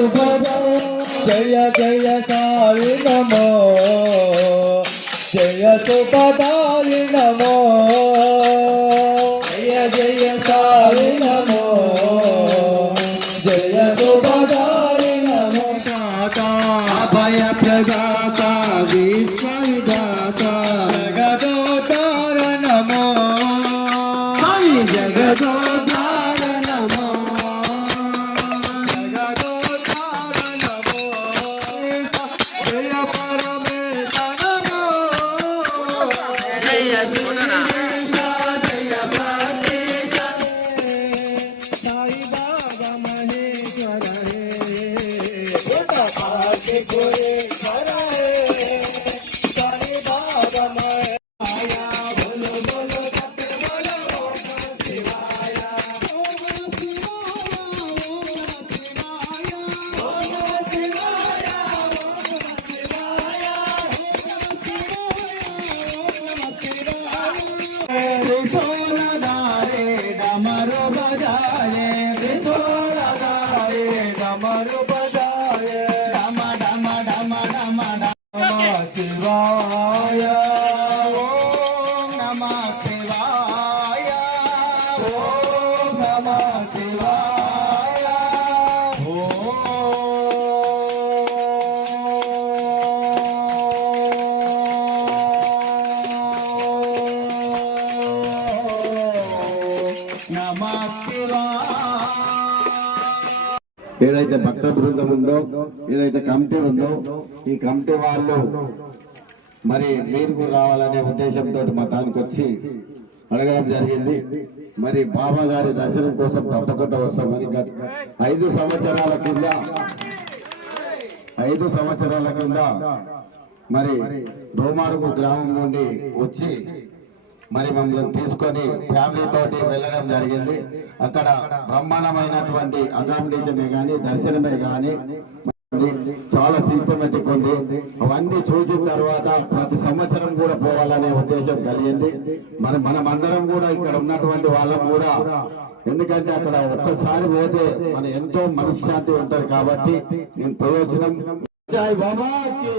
సుభద్రో జయ జయ సాయి నమో జయ సుపదాలి నమో. సాయి ఏదైతే భక్త బృందం ఉందో ఏదైతే కమిటీ ఉందో ఈ కమిటీ వాళ్ళు మరి మీరు కూడా రావాలనే ఉద్దేశంతో మతానికి వచ్చి అడగడం జరిగింది. మరి బాబా గారి దర్శనం కోసం తప్పకుండా వస్తామని గత ఐదు సంవత్సరాల కింద ఐదు సంవత్సరాల కింద మరి డోమాడుగు గ్రామం నుండి వచ్చి మరి మమ్మల్ని తీసుకొని ఫ్యామిలీ తోటి వెళ్ళడం జరిగింది. అక్కడ బ్రహ్మాండమైనటువంటి అకామిడేషన్ కానీ దర్శనమే కానీ చాలా సిస్టమేటిక్ ఉంది. అవన్నీ చూసిన తర్వాత ప్రతి సంవత్సరం కూడా పోవాలనే ఉద్దేశం కలిగింది. మరి మనం అందరం కూడా ఇక్కడ ఉన్నటువంటి వాళ్ళం కూడా ఎందుకంటే అక్కడ ఒక్కసారి పోతే మన ఎంతో మనశ్శాంతి ఉంటది కాబట్టి నేను ప్రయోజనం. బాబాకి!